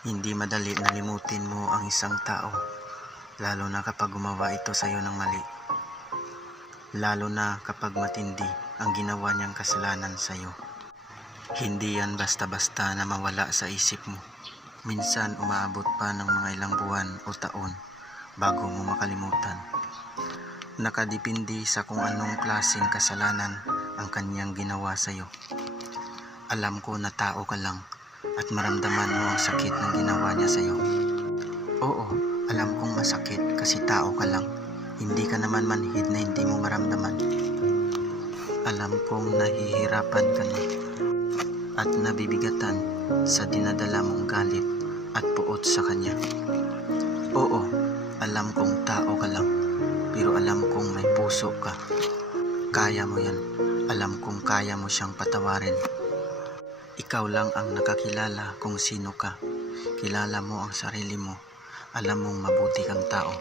Hindi madali na limutin mo ang isang tao, lalo na kapag gumawa ito sa iyo ng mali. Lalo na kapag matindi ang ginawa niyang kasalanan sa iyo. Hindi yan basta-basta na mawala sa isip mo. Minsan umaabot pa ng mga ilang buwan o taon bago mo makalimutan. Nakadipindi sa kung anong klaseng kasalanan ang kanyang ginawa sa iyo. Alam ko na tao ka lang at maramdaman mo ang sakit ng ginawa niya sa iyo. Oo, alam kong masakit kasi tao ka lang. Hindi ka naman manhid na hindi mo maramdaman. Alam kong nahihirapan ka na at nabibigatan sa dinadala mong galit at puot sa kanya. Oo, alam kong tao ka lang, pero alam kong may puso ka. Kaya mo yan. Alam kong kaya mo siyang patawarin. Ikaw lang ang nakakilala kung sino ka. Kilala mo ang sarili mo. Alam mong mabuti kang tao.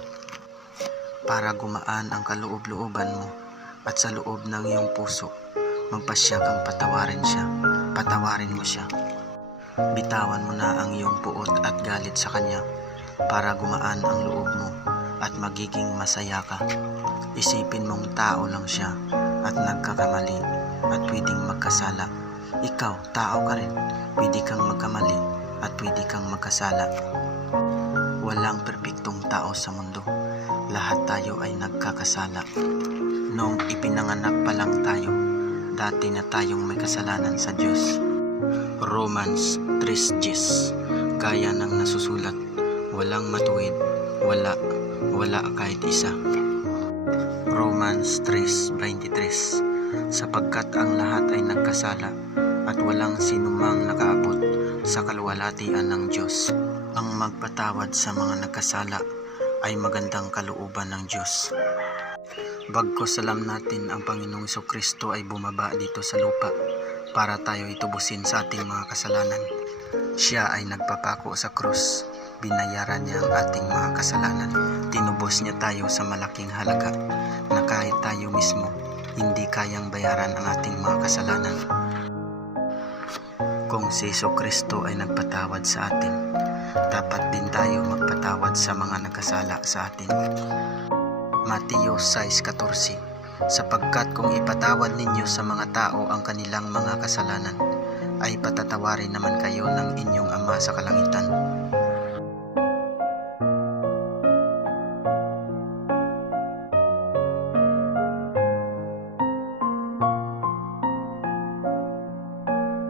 Para gumaan ang kaloob-looban mo at sa loob ng iyong puso, magpasya kang patawarin siya. Patawarin mo siya. Bitawan mo na ang iyong puot at galit sa kanya para gumaan ang loob mo at magiging masaya ka. Isipin mong tao lang siya at nagkakamali at pwedeng magkasala. Ikaw, tao ka rin. Pwede kang magkamali at pwede kang magkasala. Walang perpektong tao sa mundo. Lahat tayo ay nagkakasala. Noong ipinanganak pa lang tayo, dati na tayong may kasalanan sa Diyos. Romans 3.10 Gaya ng nasusulat, walang matuwid, wala, wala kahit isa. Romans 3.23 Sapagkat ang lahat ay nagkasala at walang sinumang nakaabot sa kaluwalhatian ng Diyos. Ang magpatawad sa mga nagkasala ay magandang kalooban ng Diyos. Bagkos alam natin ang Panginoong Kristo ay bumaba dito sa lupa para tayo itubusin sa ating mga kasalanan. Siya ay nagpapako sa krus. Binayaran niya ang ating mga kasalanan. Tinubos niya tayo sa malaking halaga na kahit tayo mismo hindi kayang bayaran ang ating mga kasalanan. Kung si Iso Kristo ay nagpatawad sa atin, dapat din tayo magpatawad sa mga nagkasala sa atin. Mateo 6.14 Sapagkat kung ipatawad ninyo sa mga tao ang kanilang mga kasalanan, ay patatawarin naman kayo ng inyong Ama sa kalangitan.